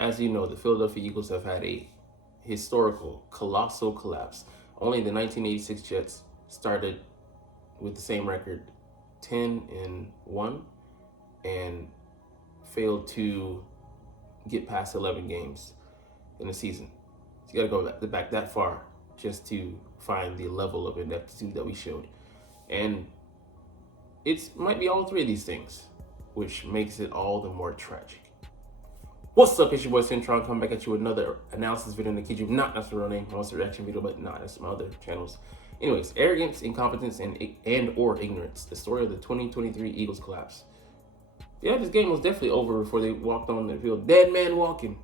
As you know, the Philadelphia Eagles have had a historical, colossal collapse. Only the 1986 Jets started with the same record, 10-1, and failed to get past 11 games in a season. So you got to go back that far just to find the level of ineptitude that we showed. And it might be all three of these things, which makes it all the more tragic. What's up, it's your boy Cintron, coming back at you with another analysis video. In the kid you not, that's the real name. Also reaction video, but nah, that's my other channels. Anyways, arrogance, incompetence, and or ignorance. The story of the 2023 Eagles collapse. Yeah, this game was definitely over before they walked on the field. Dead men walking.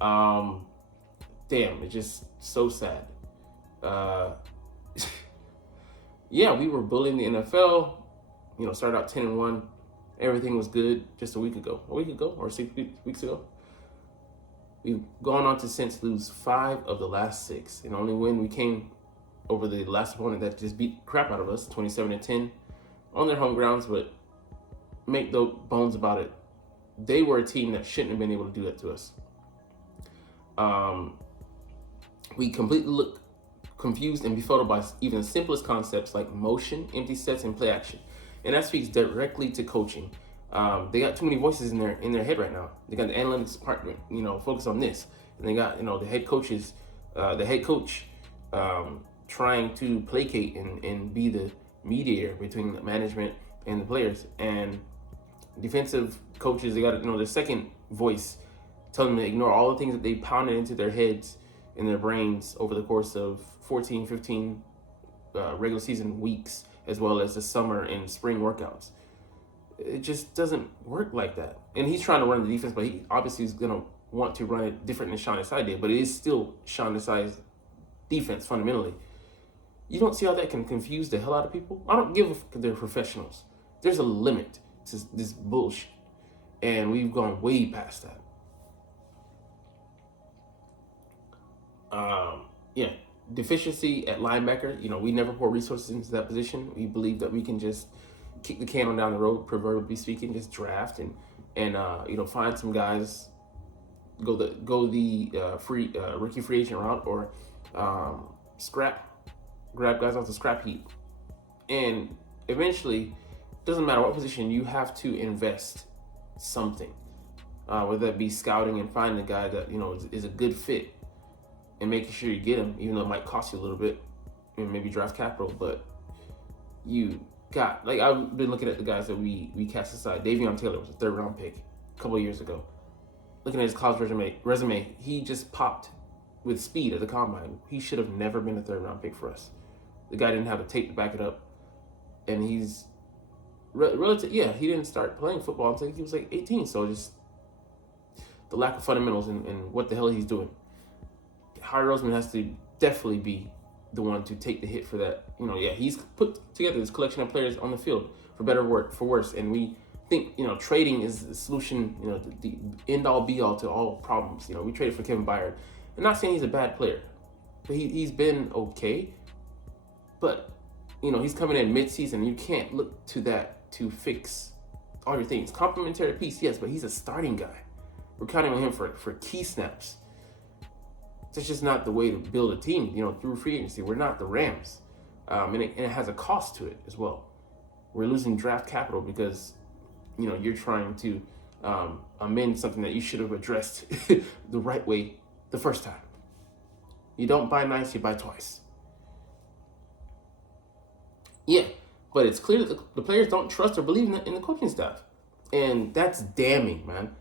Damn, it's just so sad. Yeah, we were bullying the NFL. You know, started out 10-1. Everything was good just a week ago or 6 weeks ago. We've gone on to since lose 5 of the last 6, and only when we came over the last opponent that just beat crap out of us, 27-10, on their home grounds. But make no bones about it, they were a team that shouldn't have been able to do that to us. We completely look confused and befuddled by even the simplest concepts like motion, empty sets, and play action. And that speaks directly to coaching. They got too many voices in their head right now. They got the analytics department, focus on this, and they got the head coach trying to placate and be the mediator between the management and the players. And defensive coaches, they got their second voice telling them to ignore all the things that they pounded into their heads and their brains over the course of 14, 15 regular season weeks, as well as the summer and spring workouts. It just doesn't work like that. And he's trying to run the defense, but he obviously is going to want to run it different than Sean Desai did. But it is still Sean Desai's defense fundamentally. You don't see how that can confuse the hell out of people? I don't give a fuck if they're professionals. There's a limit to this bullshit. And we've gone way past that. Deficiency at linebacker. We never pour resources into that position. We believe that we can just kick the can on down the road, proverbially speaking, just draft and find some guys, go the free rookie free agent route, or grab guys off the scrap heap. And eventually, doesn't matter what position, you have to invest something, whether that be scouting and finding a guy that is a good fit, and making sure you get him, even though it might cost you a little bit, and maybe draft capital. But you got, I've been looking at the guys that we cast aside. Davion Taylor was a 3rd round pick a couple of years ago. Looking at his college resume, he just popped with speed at the combine. He should have never been a 3rd round pick for us. The guy didn't have the tape to back it up, and he's he didn't start playing football until he was 18. So just the lack of fundamentals and what the hell he's doing. Harry Roseman has to definitely be the one to take the hit for that. He's put together this collection of players on the field for better or for worse, and we think trading is the solution, the end all be all to all problems. We traded for Kevin Byard. I'm not saying he's a bad player, but he's been okay. But he's coming in mid-season. You can't look to that to fix all your things. Complementary piece, yes, but he's a starting guy. We're counting on him for key snaps. That's just not the way to build a team, through free agency. We're not the Rams. And it has a cost to it as well. We're losing draft capital because, you're trying to amend something that you should have addressed the right way the first time. You don't buy nice, you buy twice. Yeah, but it's clear that the players don't trust or believe in the coaching staff. And that's damning, man.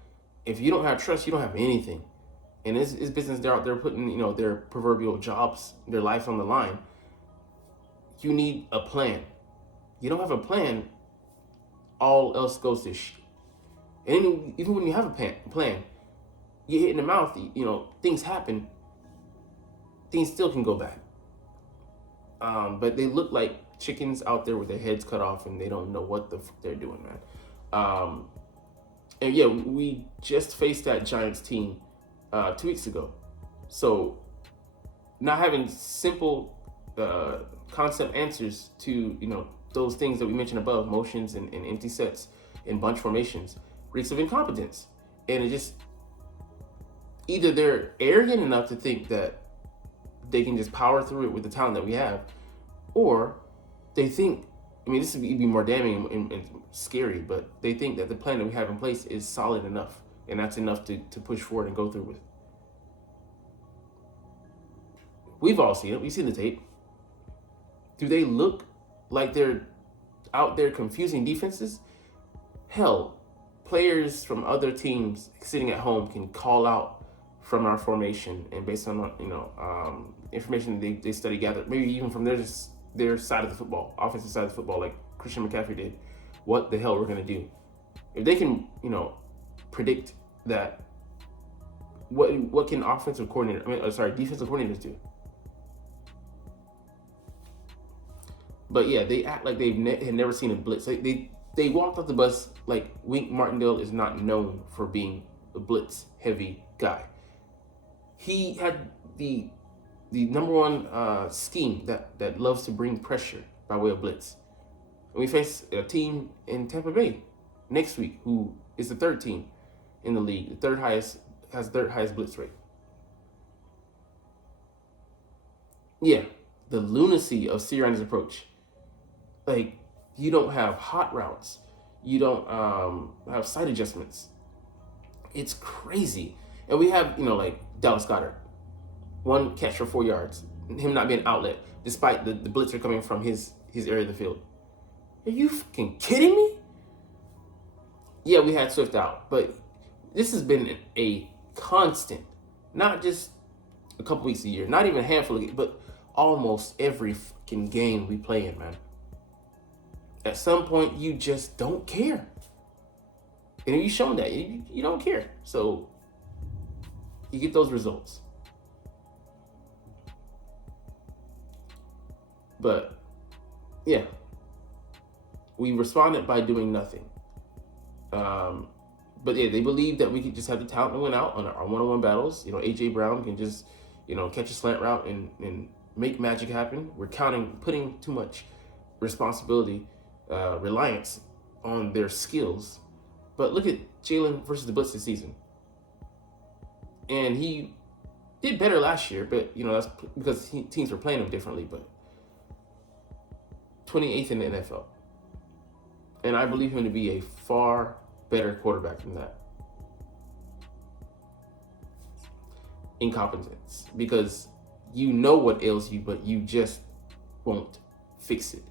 If you don't have trust, you don't have anything. And it's business. They're out there putting, their proverbial jobs, their life on the line. You need a plan. You don't have a plan, all else goes to shit. And even when you have a plan, you hit in the mouth, things happen. Things still can go bad. But they look like chickens out there with their heads cut off, and they don't know what the fuck they're doing, man. And yeah, we just faced that Giants team 2 weeks ago. So not having simple concept answers to those things that we mentioned above, motions and empty sets and bunch formations, reeks of incompetence. And it just either they're arrogant enough to think that they can just power through it with the talent that we have, or they think, I mean, this would be more damning and scary, but they think that the plan that we have in place is solid enough, and that's enough to push forward and go through with. We've all seen it. We've seen the tape. Do they look like they're out there confusing defenses? Hell, players from other teams sitting at home can call out from our formation, and based on information they study, gather, maybe even from their side of the football, offensive side of the football, like Christian McCaffrey did, what the hell we're gonna do. If they can, predict that, what can defensive coordinators do? But yeah, they act like had never seen a blitz. They walked off the bus like Wink Martindale is not known for being a blitz heavy guy. He had the number one scheme that loves to bring pressure by way of blitz. And we face a team in Tampa Bay next week who is the third team in the league, has the third highest blitz rate. Yeah, the lunacy of Sirianni's approach. Like, you don't have hot routes. You don't have side adjustments. It's crazy. And we have, like Dallas Goedert, one catch for 4 yards, him not being an outlet, despite the blitzer coming from his area of the field. Are you fucking kidding me? Yeah, we had Swift out, but this has been a constant, not just a couple weeks a year, not even a handful of games, but almost every fucking game we play in, man. At some point, you just don't care. And you've shown that. You don't care. So you get those results. But, yeah. We responded by doing nothing. But, yeah, they believe that we could just have the talent to win out on our one-on-one battles. A.J. Brown can just, catch a slant route and make magic happen. We're putting too much responsibility, reliance on their skills. But look at Jalen versus the Blitz this season. And he did better last year, but that's because teams were playing him differently. But 28th in the NFL. And I believe him to be a far better quarterback than that. Incompetence. Because you know what ails you, but you just won't fix it.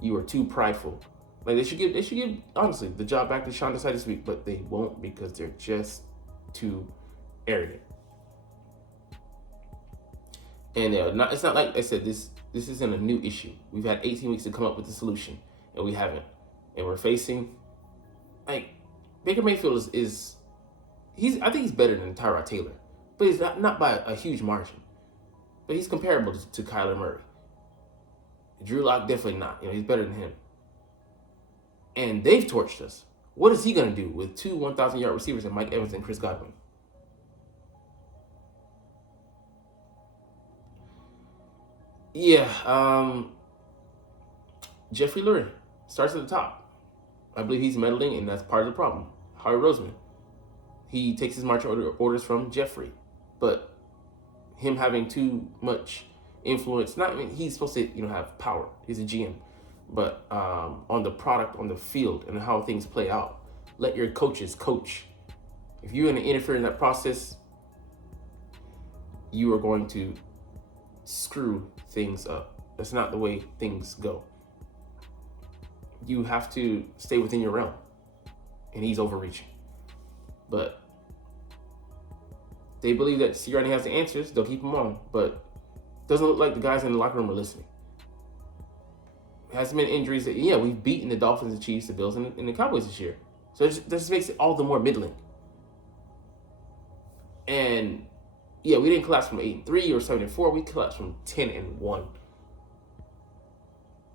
You are too prideful. Like, they should give honestly the job back to Sean Desai this week, but they won't because they're just too arrogant. And it's not like I said, this isn't a new issue. We've had 18 weeks to come up with a solution, and we haven't. And we're facing, like, Baker Mayfield I think he's better than Tyrod Taylor, but he's not by a huge margin. But he's comparable to Kyler Murray. Drew Lock definitely not. He's better than him. And they've torched us. What is he going to do with two 1,000-yard receivers and Mike Evans and Chris Godwin? Yeah, Jeffrey Lurie starts at the top. I believe he's meddling, and that's part of the problem. Howie Roseman, he takes his marching orders from Jeffrey, but him having too much influence, he's supposed to have power. He's a GM, but on the product, on the field, and how things play out, let your coaches coach. If you're going to interfere in that process, you are going to screw things up. That's not the way things go. You have to stay within your realm, and he's overreaching. But they believe that Sirianni has the answers. They'll keep him on, but doesn't look like the guys in the locker room are listening. Has been injuries that, we've beaten the Dolphins, the Chiefs, the Bills, and the Cowboys this year. So this makes it all the more middling. And we didn't collapse from 8-3 or 7-4. We collapsed from 10-1.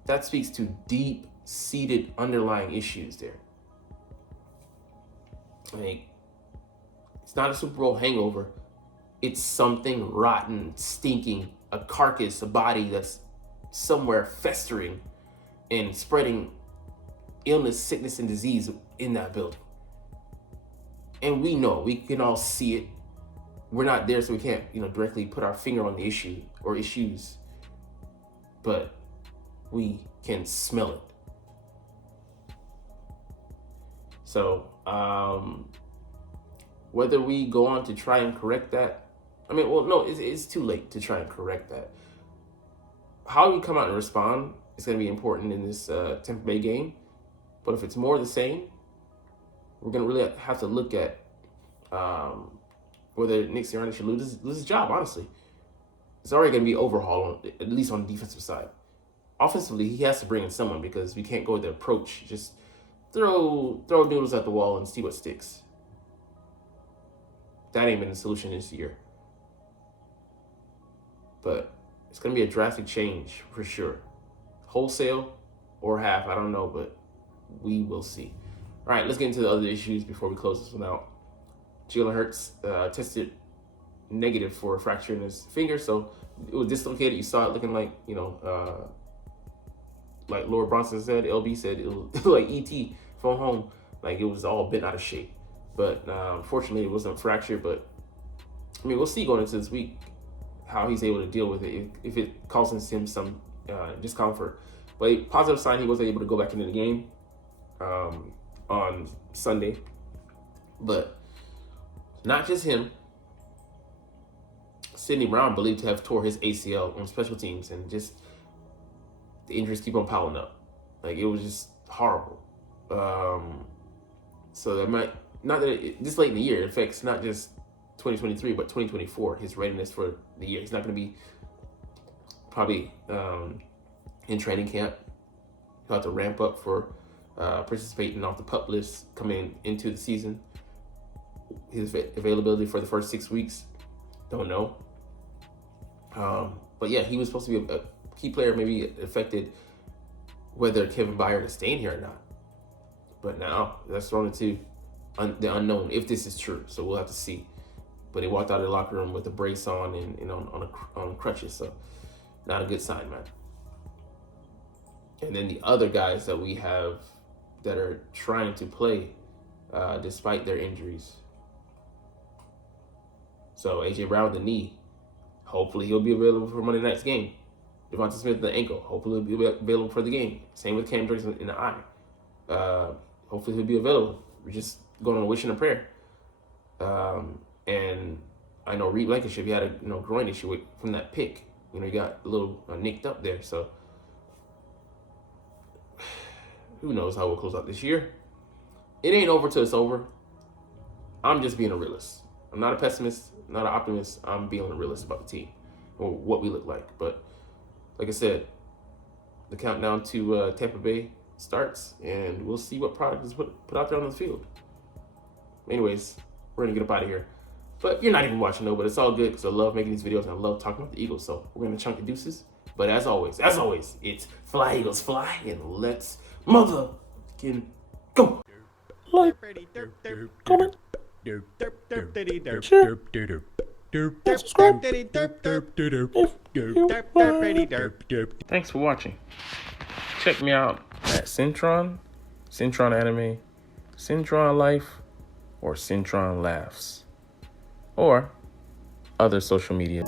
That speaks to deep-seated underlying issues there. Like, it's not a Super Bowl hangover. It's something rotten, stinking, a carcass, a body that's somewhere festering and spreading illness, sickness, and disease in that building. And we know, we can all see it. we're not there, so we can't, directly put our finger on the issue or issues, but we can smell it. So, whether we go on to try and correct that, it's too late to try and correct that. How we come out and respond is going to be important in this Tampa Bay game. But if it's more the same, we're going to really have to look at whether Nick Sirianni should lose his job, honestly. It's already going to be overhaul, at least on the defensive side. Offensively, he has to bring in someone because we can't go with the approach. Just throw noodles at the wall and see what sticks. That ain't been the solution this year. But it's going to be a drastic change for sure. Wholesale or half, I don't know, but we will see. All right, let's get into the other issues before we close this one out. Jalen Hurts tested negative for a fracture in his finger, so it was dislocated. You saw it looking like, like Laura Bronson said, LB said, it was like E.T. from home. Like, it was all bent out of shape. But unfortunately, it wasn't fractured. But, we'll see going into this week how he's able to deal with it, if it causes him some discomfort. But a positive sign, he was able to go back into the game on Sunday. But not just him. Sidney Brown believed to have tore his ACL on special teams, and just the injuries keep on piling up. Like, it was just horrible. So that might, not that this late in the year, it affects not just 2023, but 2024, his readiness for the year. He's not going to be probably in training camp. He'll have to ramp up for participating off the PUP list coming into the season. His availability for the first 6 weeks, don't know. But yeah, he was supposed to be a key player, maybe affected whether Kevin Byard is staying here or not. But now that's thrown into the unknown, if this is true. So we'll have to see. But he walked out of the locker room with a brace on and on crutches. So not a good sign, man. And then the other guys that we have that are trying to play despite their injuries. So A.J. Brown, the knee. Hopefully he'll be available for Monday night's game. Devonta Smith, the ankle. Hopefully he'll be available for the game. Same with Cam Drake in the eye. Hopefully he'll be available. We're just going on a wish and a prayer. And I know Reed Blankenship, he had a groin issue from that pick. He got a little nicked up there. So who knows how we'll close out this year. It ain't over till it's over. I'm just being a realist. I'm not a pessimist, not an optimist. I'm being a realist about the team or what we look like. But like I said, the countdown to Tampa Bay starts, and we'll see what product is put out there on the field. Anyways, we're going to get up out of here. But you're not even watching, though, but it's all good because I love making these videos and I love talking about the Eagles. So we're going to chunk the deuces. But as always, it's fly, Eagles, fly, and let's motherfucking go. Like, comment, share, and subscribe Thanks for watching. Check me out at Cintron, Cintron Anime, Cintron Life, or Cintron Laughs, or other social media.